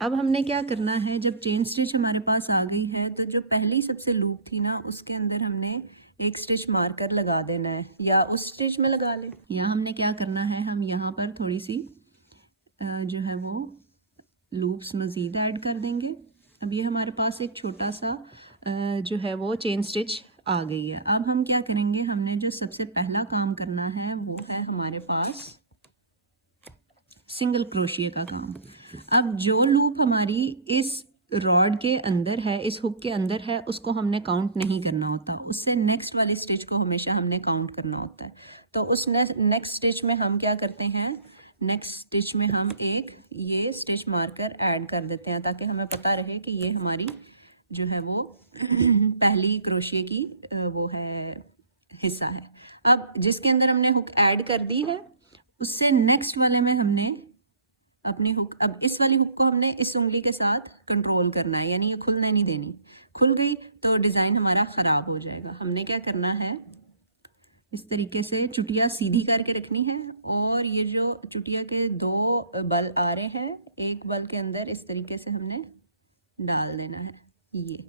अब हमने क्या करना है, जब चेन स्टिच हमारे पास आ गई है तो जो पहली सबसे लूप थी ना उसके अंदर हमने एक स्टिच मार्कर लगा देना है, या उस स्टिच में लगा ले, या हमने क्या करना है, हम यहाँ पर थोड़ी सी जो है वो लूप्स मज़ीद ऐड कर देंगे। अब ये हमारे पास एक छोटा सा जो है वो चेन स्टिच आ गई है। अब हम क्या करेंगे, हमने जो सबसे पहला काम करना है वो है हमारे पास सिंगल क्रोशिया का काम। अब जो लूप हमारी इस रॉड के अंदर है, इस हुक के अंदर है, उसको हमने काउंट नहीं करना होता, उससे नेक्स्ट वाले स्टिच को हमेशा हमने काउंट करना होता है। तो उस नेक्स्ट स्टिच में हम क्या करते हैं, नेक्स्ट स्टिच में हम एक ये स्टिच मार्कर ऐड कर देते हैं ताकि हमें पता रहे कि ये हमारी जो है वो पहली क्रोशिया की वो है हिस्सा है। अब जिसके अंदर हमने हुक ऐड कर दी है उससे नेक्स्ट वाले में हमने अपनी हुक, अब इस वाली हुक को हमने इस उंगली के साथ कंट्रोल करना है, यानी ये खुलने नहीं देनी। खुल गई तो डिज़ाइन हमारा ख़राब हो जाएगा। हमने क्या करना है, इस तरीके से चुटिया सीधी करके रखनी है, और ये जो चुटिया के दो बल आ रहे हैं, एक बल के अंदर इस तरीके से हमने डाल देना है। ये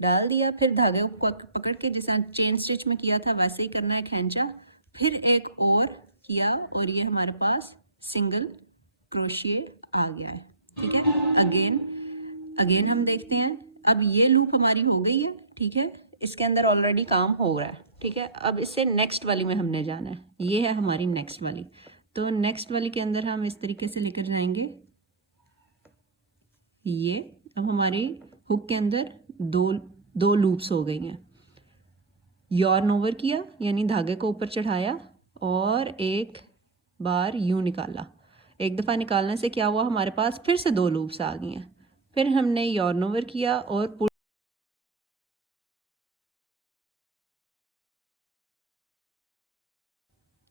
डाल दिया, फिर धागे को पकड़ के जैसा चेन स्टिच में किया था वैसे ही करना है, खींचा, फिर एक और किया, और ये हमारे पास सिंगल क्रोशिए आ गया है। ठीक है, अगेन अगेन हम देखते हैं। अब ये लूप हमारी हो गई है, ठीक है, इसके अंदर ऑलरेडी काम हो रहा है। ठीक है, अब इससे नेक्स्ट वाली में हमने जाना है, ये है हमारी नेक्स्ट वाली। तो नेक्स्ट वाली के अंदर हम इस तरीके से लेकर जाएंगे ये। अब हमारी हुक के अंदर दो दो लूप्स हो गई हैं। यॉर्न ओवर किया यानी धागे को ऊपर चढ़ाया और एक बार यूं निकाला। एक दफ़ा निकालने से क्या हुआ, हमारे पास फिर से दो लूप्स आ गई हैं। फिर हमने यॉर्न ओवर किया और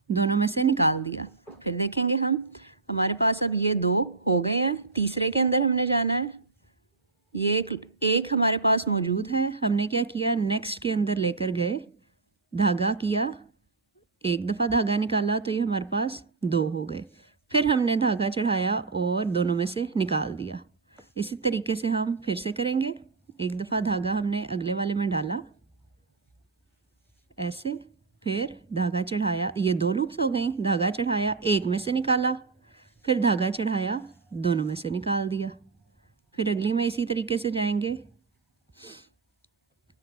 दोनों में से निकाल दिया। फिर देखेंगे हम, हमारे पास अब ये दो हो गए हैं, तीसरे के अंदर हमने जाना है। ये एक हमारे पास मौजूद है, हमने क्या किया, नेक्स्ट के अंदर लेकर गए, धागा किया, एक दफ़ा धागा निकाला तो ये हमारे पास दो हो गए। फिर हमने धागा चढ़ाया और दोनों में से निकाल दिया। इसी तरीके से हम फिर से करेंगे। एक दफ़ा धागा हमने अगले वाले में डाला ऐसे, फिर धागा चढ़ाया, ये दो लूप्स हो गई, धागा चढ़ाया, एक में से निकाला, फिर धागा चढ़ाया, दोनों में से निकाल दिया। फिर अगली में इसी तरीके से जाएंगे।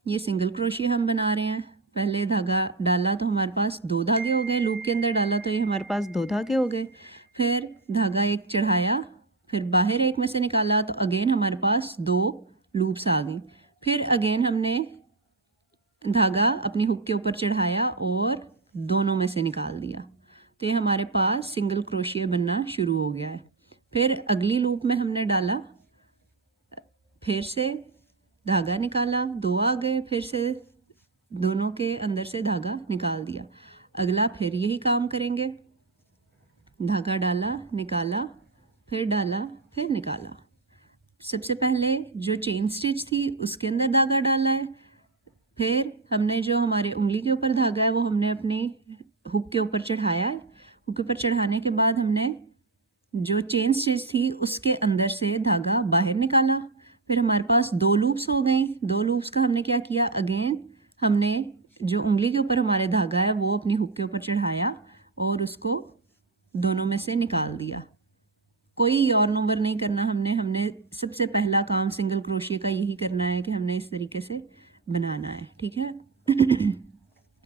ये सिंगल क्रोशिया हम बना रहे हैं। पहले धागा डाला तो हमारे पास दो धागे हो गए, लूप के अंदर डाला तो ये हमारे पास दो धागे हो गए। फिर धागा एक चढ़ाया, फिर बाहर एक में से निकाला तो अगेन हमारे पास दो लूप्स आ गई। फिर अगेन हमने धागा अपनी हुक के ऊपर चढ़ाया और दोनों में से निकाल दिया, तो ये हमारे पास सिंगल क्रोशिया बनना शुरू हो गया है। फिर अगली लूप में हमने डाला, फिर से धागा निकाला, दो आ गए, फिर से दोनों के अंदर से धागा निकाल दिया। अगला फिर यही काम करेंगे, धागा डाला, निकाला, फिर डाला, फिर निकाला। सबसे पहले जो चेन स्टिच थी उसके अंदर धागा डाला है, फिर हमने जो हमारे उंगली के ऊपर धागा है वो हमने अपनी हुक के ऊपर चढ़ाया है। हुक के ऊपर चढ़ाने के बाद हमने जो चेन स्टिच थी उसके अंदर से धागा बाहर निकाला। फिर हमारे पास दो लूप्स हो गई। दो लूप्स का हमने क्या किया, अगेन हमने जो उंगली के ऊपर हमारे धागा है वो अपनी हुक के ऊपर चढ़ाया और उसको दोनों में से निकाल दिया। कोई यॉर्न ओवर नहीं करना हमने हमने सबसे पहला काम सिंगल क्रोशिया का यही करना है कि हमने इस तरीके से बनाना है। ठीक है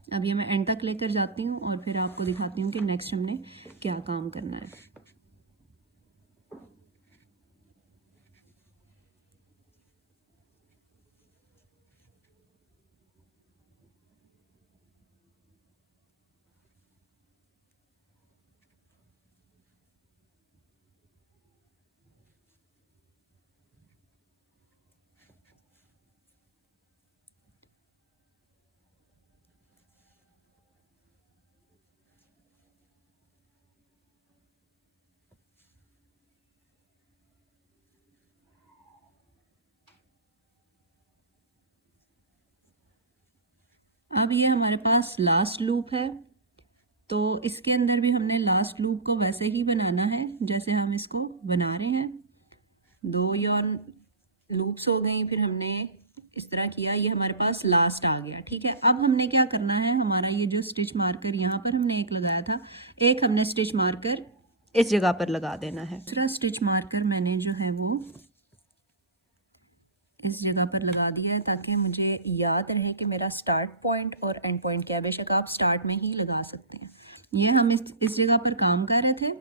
अब ये मैं एंड तक लेकर जाती हूँ और फिर आपको दिखाती हूँ कि नेक्स्ट हमने क्या काम करना है। अब ये हमारे पास लास्ट लूप है, तो इसके अंदर भी हमने लास्ट लूप को वैसे ही बनाना है जैसे हम इसको बना रहे हैं। 2 यॉर्न लूप्स हो गई, फिर हमने इस तरह किया, ये हमारे पास लास्ट आ गया। ठीक है, अब हमने क्या करना है, हमारा ये जो स्टिच मार्कर यहाँ पर हमने एक लगाया था, एक हमने स्टिच मार्कर इस जगह पर लगा देना है। दूसरा स्टिच मार्कर मैंने जो है वो इस जगह पर लगा दिया है ताकि मुझे याद रहे कि मेरा स्टार्ट पॉइंट और एंड पॉइंट क्या है। बेशक आप स्टार्ट में ही लगा सकते हैं। ये हम इस जगह पर काम कर रहे थे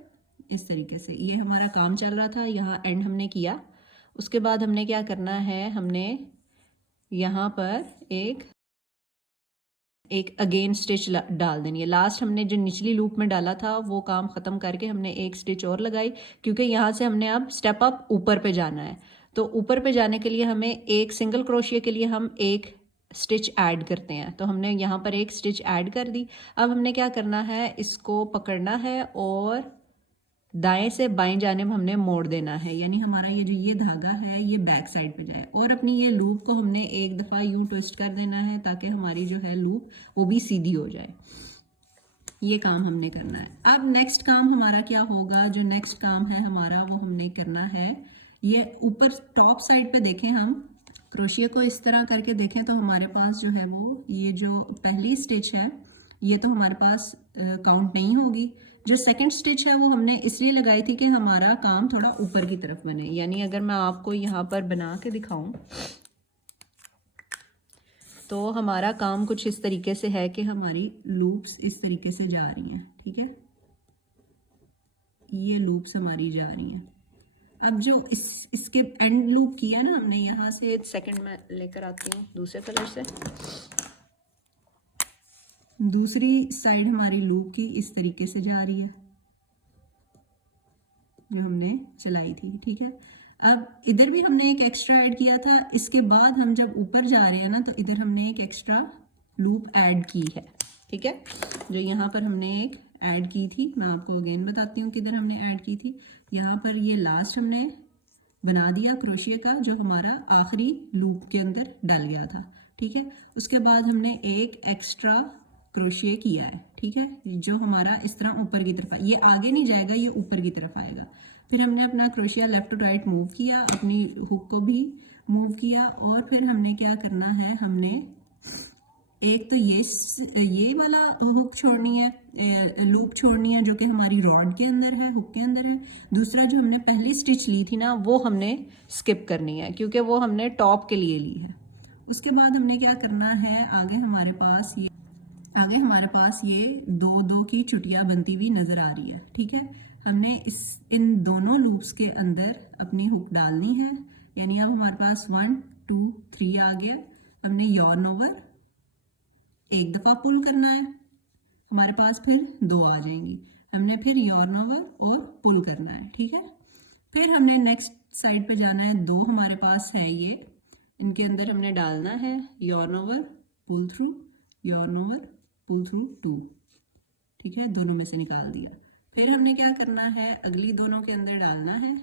इस तरीके से, ये हमारा काम चल रहा था, यहाँ एंड हमने किया। उसके बाद हमने क्या करना है, हमने यहाँ पर एक अगेन स्टिच डाल देनी है। लास्ट हमने जो निचली लूप में डाला था वो काम ख़त्म करके हमने एक स्टिच और लगाई, क्योंकि यहाँ से हमने अब स्टेप अप ऊपर पे जाना है। तो ऊपर पे जाने के लिए हमें एक सिंगल क्रोशिया के लिए हम एक स्टिच ऐड करते हैं, तो हमने यहाँ पर एक स्टिच ऐड कर दी। अब हमने क्या करना है, इसको पकड़ना है और दाएं से बाएं जानिब हमने मोड़ देना है, यानी हमारा ये धागा है ये बैक साइड पे जाए, और अपनी ये लूप को हमने एक दफ़ा यूं ट्विस्ट कर देना है ताकि हमारी जो है लूप वो भी सीधी हो जाए। ये काम हमने करना है। अब नेक्स्ट काम हमारा क्या होगा, जो नेक्स्ट काम है हमारा वो हमने करना है, ये ऊपर टॉप साइड पे देखें, हम क्रोशिया को इस तरह करके देखें तो हमारे पास जो है वो ये जो पहली स्टिच है ये तो हमारे पास काउंट नहीं होगी। जो सेकंड स्टिच है वो हमने इसलिए लगाई थी कि हमारा काम थोड़ा ऊपर की तरफ बने। यानी अगर मैं आपको यहाँ पर बना के दिखाऊं तो हमारा काम कुछ इस तरीके से है कि हमारी लूप्स इस तरीके से जा रही हैं। ठीक है, ये लूप्स हमारी जा रही हैं। अब जो इसके एंड लूप किया ना हमने, यहाँ से सेकंड में लेकर आती हूँ दूसरे कलर से, दूसरी साइड हमारी लूप की इस तरीके से जा रही है जो हमने चलाई थी। ठीक है, अब इधर भी हमने एक एक्स्ट्रा ऐड किया था, इसके बाद हम जब ऊपर जा रहे हैं ना तो इधर हमने एक एक्स्ट्रा लूप ऐड की है। ठीक है, जो यहाँ पर हमने एक ऐड की थी, मैं आपको अगेन बताती हूँ किधर हमने ऐड की थी। यहाँ पर ये लास्ट हमने बना दिया क्रोशिया का जो हमारा आखिरी लूप के अंदर डल गया था। ठीक है, उसके बाद हमने एक एक्स्ट्रा क्रोशिया किया है। ठीक है, जो हमारा इस तरह ऊपर की तरफ, ये आगे नहीं जाएगा, ये ऊपर की तरफ आएगा। फिर हमने अपना क्रोशिया लेफ्ट टू राइट मूव किया, अपनी हुक को भी मूव किया, और फिर हमने क्या करना है, हमने एक तो ये वाला हुक छोड़नी है, लूप छोड़नी है जो कि हमारी रॉड के अंदर है, हुक के अंदर है। दूसरा जो हमने पहली स्टिच ली थी ना वो हमने स्किप करनी है क्योंकि वो हमने टॉप के लिए ली है। उसके बाद हमने क्या करना है, आगे हमारे पास ये दो दो की चुटिया बनती हुई नजर आ रही है। ठीक है, हमने इन दोनों लूप्स के अंदर अपनी हुक डालनी है, यानी अब हमारे पास 1 2 3 आ गया। हमने यॉर्न ओवर एक दफा पुल करना है, हमारे पास फिर 2 आ जाएंगी, हमने फिर यॉर्न ओवर और पुल करना है। ठीक है, फिर हमने नेक्स्ट साइड पे जाना है, 2 हमारे पास है ये, इनके अंदर हमने डालना है yarn over pull through, yarn over pull through 2। ठीक है, दोनों में से निकाल दिया। फिर हमने क्या करना है, अगली दोनों के अंदर डालना है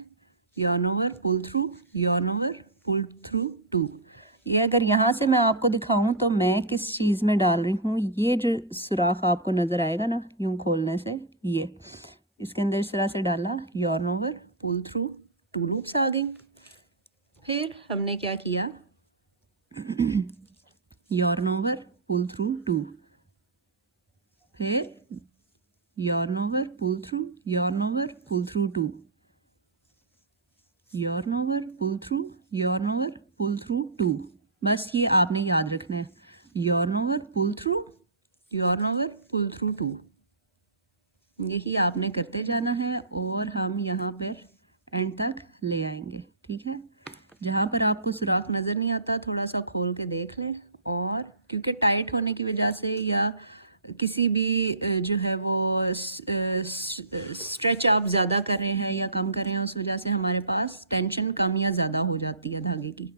yarn over pull through, yarn over pull through 2। ये अगर यहाँ से मैं आपको दिखाऊं तो मैं किस चीज़ में डाल रही हूँ, ये जो सुराख आपको नज़र आएगा ना यूं खोलने से, ये इसके अंदर इस तरह से डाला, yawn over pull through 2 loops आ गई। फिर हमने क्या किया, यॉर्न ओवर पुल थ्रू 2, फिर yarn over pull through, yarn over pull through 2, yarn over pull through, yarn over pull through 2। बस ये आपने याद रखना है, yarn over pull through, yarn over pull through 2। यही आपने करते जाना है और हम यहाँ पर एंड तक ले आएंगे। ठीक है, जहाँ पर आपको सुराख नज़र नहीं आता थोड़ा सा खोल के देख लें, और क्योंकि टाइट होने की वजह से या किसी भी जो है वो स्ट्रेच आप ज़्यादा कर रहे हैं या कम कर रहे हैं उस वजह से हमारे पास टेंशन कम या ज़्यादा हो जाती है धागे की।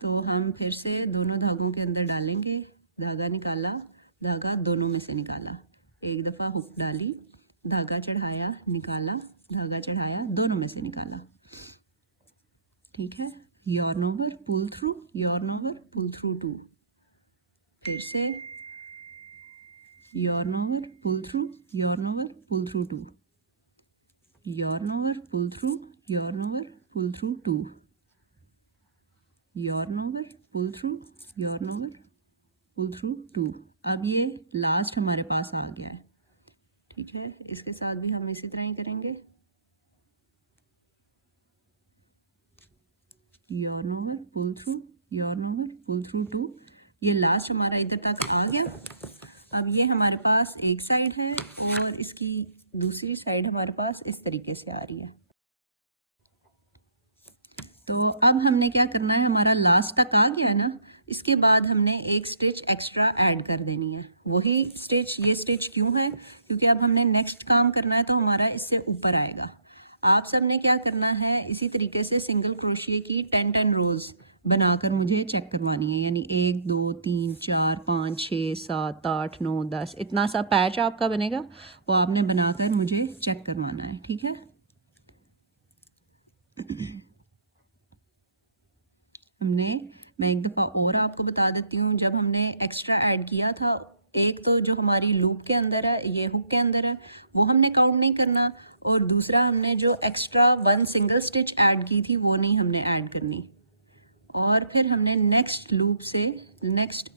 तो हम फिर से दोनों धागों के अंदर डालेंगे, धागा निकाला, धागा दोनों में से निकाला, एक दफ़ा हुक डाली, धागा चढ़ाया, निकाला, धागा चढ़ाया, दोनों में से निकाला। ठीक है, yarn over pull through, yarn over pull through 2, फिर से yarn over pull through, yarn over pull through 2, yarn over pull through, yarn over pull through 2, yarn over, pull through, yarn over, pull through 2। अब ये last हमारे पास आ गया है, ठीक है। इसके साथ भी हम इसी तरह ही करेंगे, yarn over, pull through, yarn over, pull through 2। ये लास्ट हमारा इधर तक आ गया। अब ये हमारे पास एक साइड है और इसकी दूसरी साइड हमारे पास इस तरीके से आ रही है। तो अब हमने क्या करना है, हमारा लास्ट तक आ गया ना, इसके बाद हमने एक स्टिच एक्स्ट्रा ऐड कर देनी है। वही स्टिच, ये स्टिच क्यों है, क्योंकि अब हमने नेक्स्ट काम करना है तो हमारा इससे ऊपर आएगा। आप सब ने क्या करना है, इसी तरीके से सिंगल क्रोशिए की 10 रोज बनाकर मुझे चेक करवानी है, यानी 1 2 3 4 5 6 7 8 9 10 इतना सा पैच आपका बनेगा, वो आपने बनाकर मुझे चेक करवाना है, ठीक है। मैं एक दफ़ा और आपको बता देती हूँ, जब हमने एक्स्ट्रा ऐड किया था, एक तो जो हमारी लूप के अंदर है, ये हुक के अंदर है, वो हमने काउंट नहीं करना, और दूसरा हमने जो एक्स्ट्रा 1 सिंगल स्टिच ऐड की थी वो नहीं हमने ऐड करनी। और फिर हमने नेक्स्ट लूप से, नेक्स्ट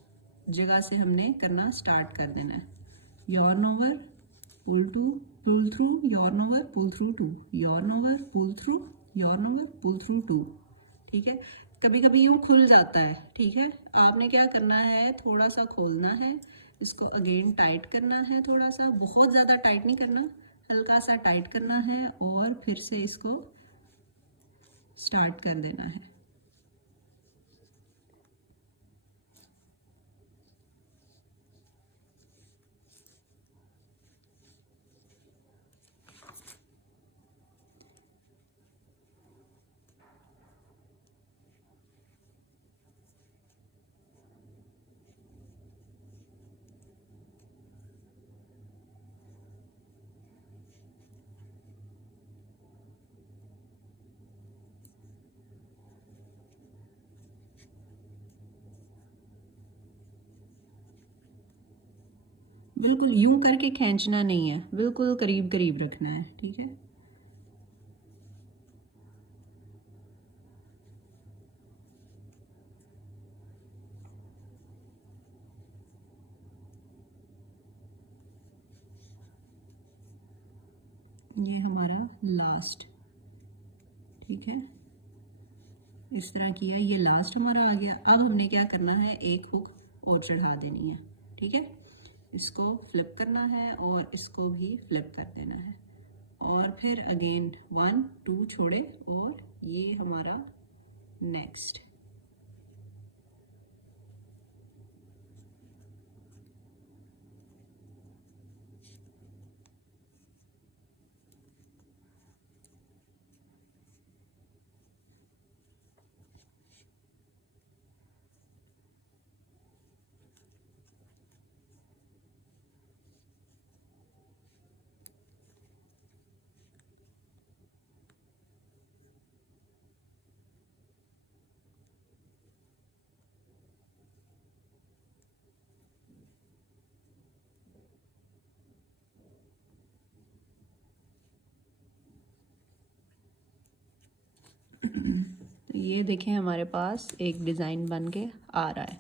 जगह से हमने करना स्टार्ट कर देना है। yarn over, pull to, pull through, yarn over, pull through 2, yarn over, pull through, yarn over, pull through 2, ठीक है। कभी कभी यूँ खुल जाता है, ठीक है। आपने क्या करना है, थोड़ा सा खोलना है, इसको अगेन टाइट करना है, थोड़ा सा, बहुत ज़्यादा टाइट नहीं करना, हल्का सा टाइट करना है, और फिर से इसको स्टार्ट कर देना है। बिल्कुल यूं करके खींचना नहीं है, बिल्कुल करीब करीब रखना है, ठीक है। ये हमारा लास्ट, ठीक है, इस तरह किया, ये लास्ट हमारा आ गया। अब हमने क्या करना है, एक हुक और चढ़ा देनी है, ठीक है। इसको फ्लिप करना है और इसको भी फ्लिप कर देना है, और फिर अगेन 1 2 छोड़े, और ये हमारा नेक्स्ट। तो ये देखें, हमारे पास एक डिज़ाइन बन के आ रहा है।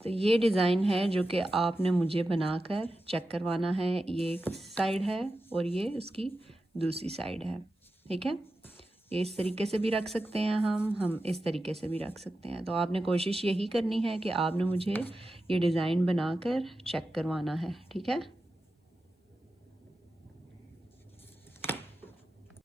तो ये डिज़ाइन है जो कि आपने मुझे बनाकर चेक करवाना है। ये एक साइड है और ये उसकी दूसरी साइड है, ठीक है। ये इस तरीके से भी रख सकते हैं, हम इस तरीके से भी रख सकते हैं। तो आपने कोशिश यही करनी है कि आपने मुझे ये डिज़ाइन बनाकर चेक करवाना है, ठीक है।